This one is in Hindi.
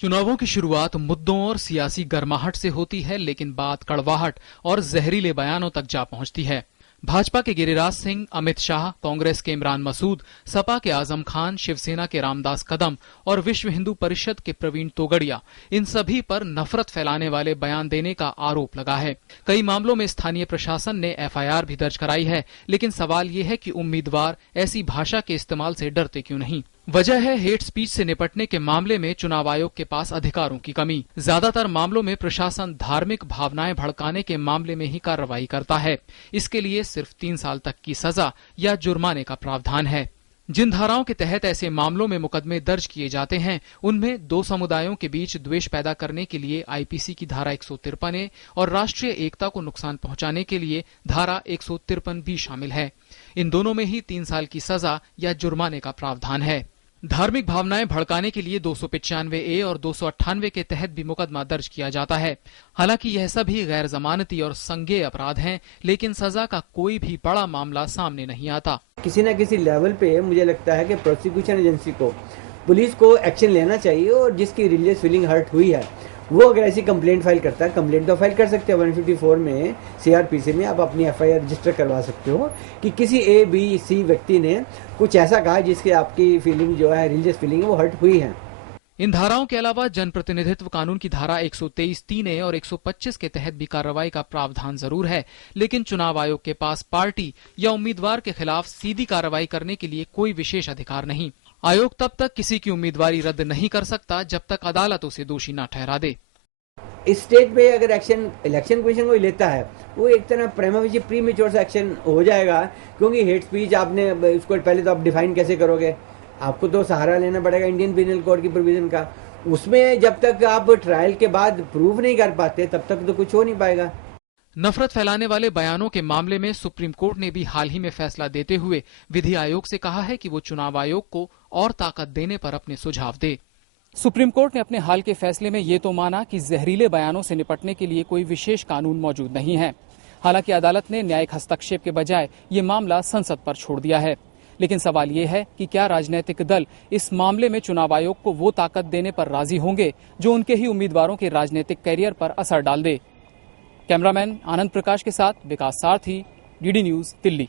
चुनावों की शुरुआत मुद्दों और सियासी गर्माहट से होती है, लेकिन बात कड़वाहट और जहरीले बयानों तक जा पहुंचती है। भाजपा के गिरिराज सिंह, अमित शाह, कांग्रेस के इमरान मसूद, सपा के आजम खान, शिवसेना के रामदास कदम और विश्व हिंदू परिषद के प्रवीण तोगड़िया, इन सभी पर नफरत फैलाने वाले बयान देने का आरोप लगा है। कई मामलों में स्थानीय प्रशासन ने एफआईआर भी दर्ज कराई है, लेकिन सवाल ये है कि उम्मीदवार ऐसी भाषा के इस्तेमाल से डरते क्यों नहीं। वजह है हेट स्पीच से निपटने के मामले में चुनाव आयोग के पास अधिकारों की कमी। ज्यादातर मामलों में प्रशासन धार्मिक भावनाएं भड़काने के मामले में ही कार्रवाई करता है। इसके लिए सिर्फ 3 साल तक की सजा या जुर्माने का प्रावधान है। जिन धाराओं के तहत ऐसे मामलों में मुकदमे दर्ज किए जाते हैं, उनमें 2 समुदायों के बीच द्वेष पैदा करने के लिए आईपीसी की धारा 153 और राष्ट्रीय एकता को नुकसान पहुंचाने के लिए धारा 153 भी शामिल है। इन दोनों में ही 3 साल की सजा या जुर्माने का प्रावधान है। धार्मिक भावनाएं भड़काने के लिए 295A और 298 के तहत भी मुकदमा दर्ज किया जाता है। हालांकि यह सभी गैर जमानती और संज्ञेय अपराध हैं, लेकिन सजा का कोई भी बड़ा मामला सामने नहीं आता। किसी न किसी लेवल पे मुझे लगता है कि प्रोसिक्यूशन एजेंसी को, पुलिस को एक्शन लेना चाहिए और जिसकी रिलीजियस फीलिंग हर्ट हुई है वो अगर ऐसी कंप्लेंट फाइल करता है, कंप्लेंट तो फाइल कर सकते हैं 154 में सीआरपीसी में आप अपनी एफआईआर रजिस्टर करवा सकते हो कि किसी ABC व्यक्ति ने कुछ ऐसा कहा जिसके आपकी फीलिंग जो है, रिलीजियस फीलिंग है, वो हर्ट हुई है। इन धाराओं के अलावा जनप्रतिनिधित्व कानून की धारा 123(3)(a) और 125 के तहत भी कार्रवाई का प्रावधान जरूर है, लेकिन चुनाव आयोग के पास पार्टी या उम्मीदवार के खिलाफ सीधी कार्रवाई करने के लिए कोई विशेष अधिकार नहीं। आयोग तब तक किसी की उम्मीदवारी रद्द नहीं कर सकता जब तक अदालत उसे दोषी न ठहरा दे। इस स्टेज पे अगर एक्शन इलेक्शन कमीशन कोई लेता है, वो एक तरह प्रेमा फेसी प्रीमेच्योर सा एक्शन हो जाएगा, क्योंकि हेट स्पीच आपने उसको पहले तो आप डिफाइन कैसे करोगे, आपको तो सहारा लेना पड़ेगा इंडियन पिनल कोड की प्रोविजन का। उसमें जब तक आप ट्रायल के बाद प्रूव नहीं कर पाते तब तक तो कुछ हो नहीं पाएगा। नफरत फैलाने वाले बयानों के मामले में सुप्रीम कोर्ट ने भी हाल ही में फैसला देते हुए विधि आयोग से कहा है कि वो चुनाव आयोग को और ताकत देने पर अपने सुझाव दे। सुप्रीम कोर्ट ने अपने हाल के फैसले में ये तो माना कि जहरीले बयानों से निपटने के लिए कोई विशेष कानून मौजूद नहीं है। हालांकि अदालत ने न्यायिक हस्तक्षेप के बजाय ये मामला संसद पर छोड़ दिया है। लेकिन सवाल ये है कि क्या राजनीतिक दल इस मामले में चुनाव आयोग को वो ताकत देने पर राजी होंगे जो उनके ही उम्मीदवारों के राजनीतिक कैरियर पर असर डाल दे। कैमरामैन आनंद प्रकाश के साथ विकास सारथी, DD न्यूज, दिल्ली।